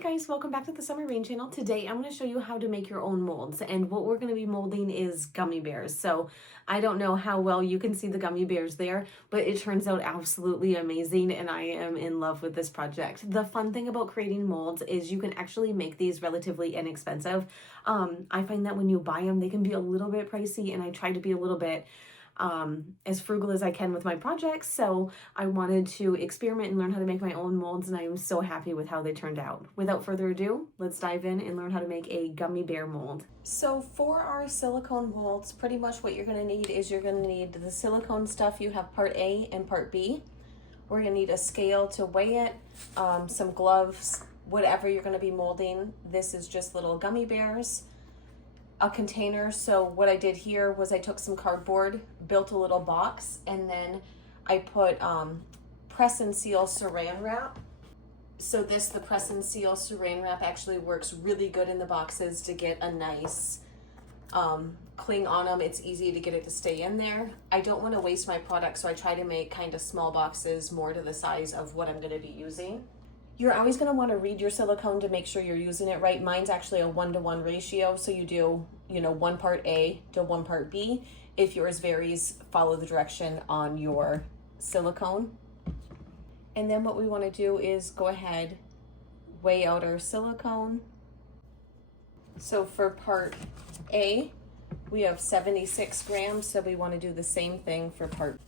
Hi guys, welcome back to the Summer Rain channel. Today I'm going to show you how to make your own molds, and what we're going to be molding is gummy bears. So I don't know how well you can see the gummy bears there, but it turns out absolutely amazing and I am in love with this project. The fun thing about creating molds is you can actually make these relatively inexpensive. I find that when you buy them they can be a little bit pricey, and I try to be a little bit as frugal as I can with my projects. So I wanted to experiment and learn how to make my own molds, and I am so happy with how they turned out. Without further ado, let's dive in and learn how to make a gummy bear mold. So for our silicone molds, pretty much what you're going to need is you're going to need the silicone stuff. You have part A and part B. We're going to need a scale to weigh it, some gloves, whatever you're going to be molding. This is just little gummy bears. A container. So what I did here was I took some cardboard, built a little box, and then I put press and seal saran wrap. So the press and seal saran wrap actually works really good in the boxes to get a nice cling on them. It's easy to get it to stay in there. I don't want to waste my product, so I try to make kind of small boxes more to the size of what I'm going to be using. You're always going to want to read your silicone to make sure you're using it right. Mine's actually a 1-to-1 ratio, so you do, 1 part A to 1 part B. If yours varies, follow the direction on your silicone. And then what we want to do is go ahead, weigh out our silicone. So for part A, we have 76 grams, so we want to do the same thing for part B.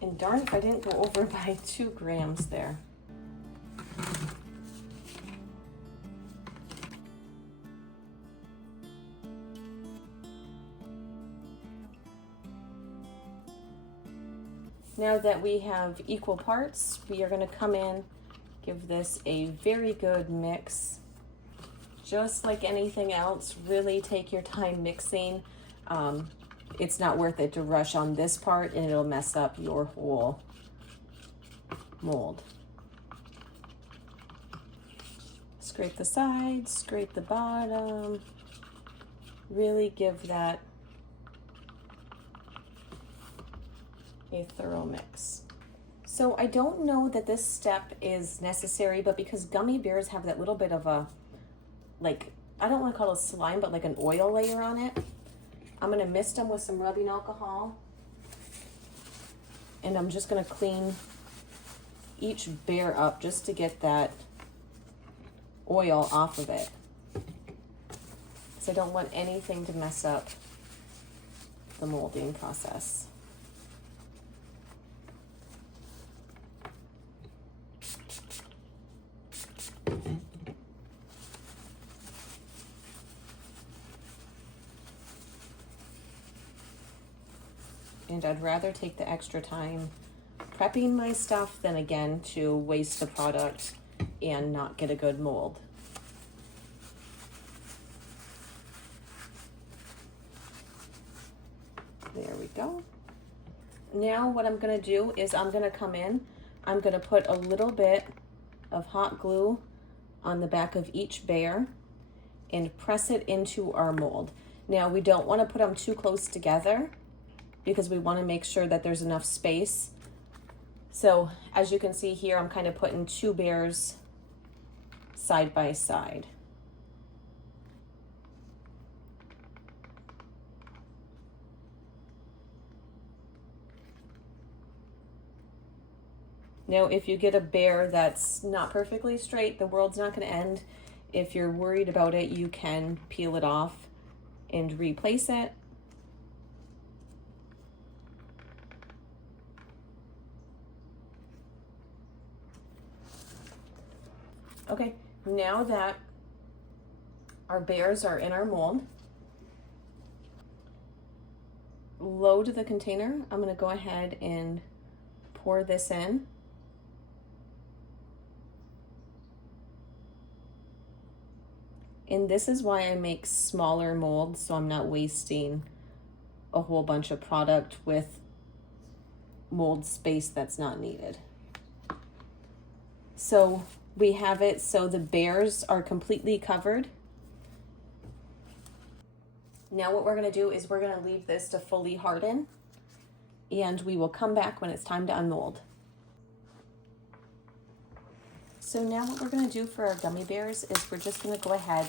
And darn if I didn't go over by 2 grams there. Now that we have equal parts, we are going to come in, give this a very good mix. Just like anything else, really take your time mixing. It's not worth it to rush on this part, and it'll mess up your whole mold. Scrape the sides, scrape the bottom. Really give that a thorough mix. So I don't know that this step is necessary, but because gummy bears have that little bit of a, I don't want to call it slime, but like an oil layer on it, I'm going to mist them with some rubbing alcohol, and I'm just going to clean each bear up just to get that oil off of it. So I don't want anything to mess up the molding process. And I'd rather take the extra time prepping my stuff than again to waste the product and not get a good mold. There we go. Now what I'm going to do is I'm going to come in, I'm going to put a little bit of hot glue on the back of each bear and press it into our mold. Now we don't want to put them too close together, because we want to make sure that there's enough space. So as you can see here, I'm kind of putting 2 bears side by side. Now, if you get a bear that's not perfectly straight, the world's not going to end. If you're worried about it, you can peel it off and replace it. Okay, now that our bears are in our mold, load the container. I'm going to go ahead and pour this in. And this is why I make smaller molds, so I'm not wasting a whole bunch of product with mold space that's not needed. So we have it so the bears are completely covered. Now what we're going to do is we're going to leave this to fully harden. and we will come back when it's time to unmold. So now what we're going to do for our gummy bears is we're just going to go ahead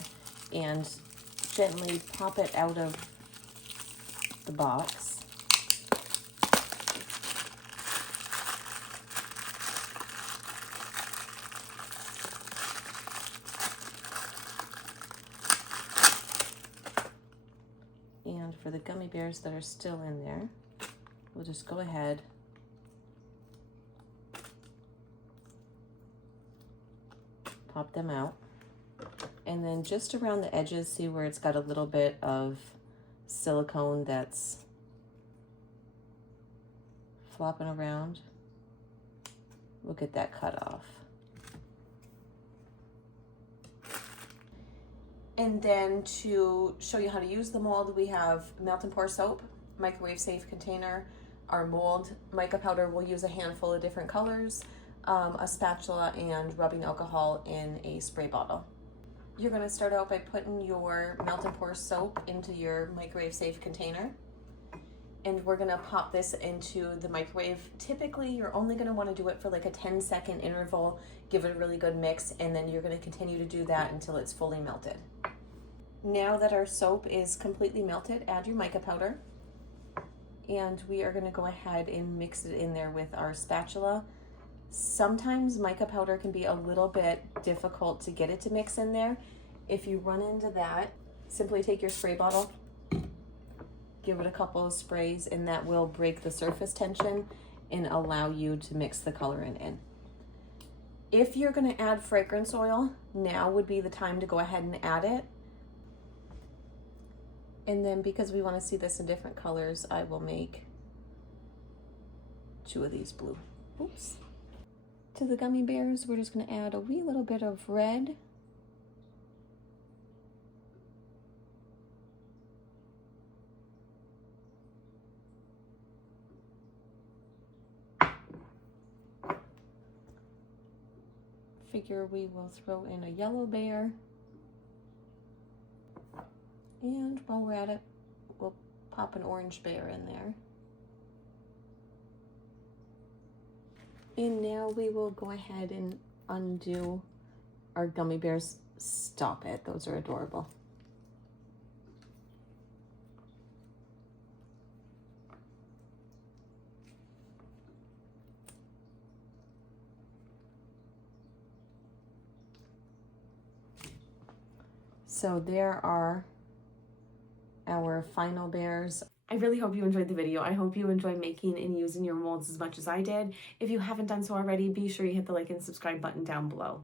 and gently pop it out of the box. And for the gummy bears that are still in there, we'll just go ahead pop them out, and then just around the edges, see where it's got a little bit of silicone that's flopping around, we'll get that cut off. And then to show you how to use the mold, we have melt and pour soap, microwave safe container, our mold, mica powder, we'll use a handful of different colors, a spatula, and rubbing alcohol in a spray bottle. You're going to start out by putting your melt and pour soap into your microwave safe container, and we're going to pop this into the microwave. Typically you're only going to want to do it for like a 10-second interval, give it a really good mix, and then you're going to continue to do that until it's fully melted. Now that our soap is completely melted, add your mica powder, and we are going to go ahead and mix it in there with our spatula. Sometimes mica powder can be a little bit difficult to get it to mix in there. If you run into that, simply take your spray bottle, give it a couple of sprays, and that will break the surface tension and allow you to mix the colorant in. If you're going to add fragrance oil, now would be the time to go ahead and add it. And then because we want to see this in different colors, I will make 2 of these blue. Oops. To the gummy bears, we're just going to add a wee little bit of red. Figure we will throw in a yellow bear. And while we're at it, we'll pop an orange bear in there. And now we will go ahead and undo our gummy bears. Stop it, those are adorable. So there are our final bears. I really hope you enjoyed the video. I hope you enjoy making and using your molds as much as I did. If you haven't done so already, be sure you hit the like and subscribe button down below.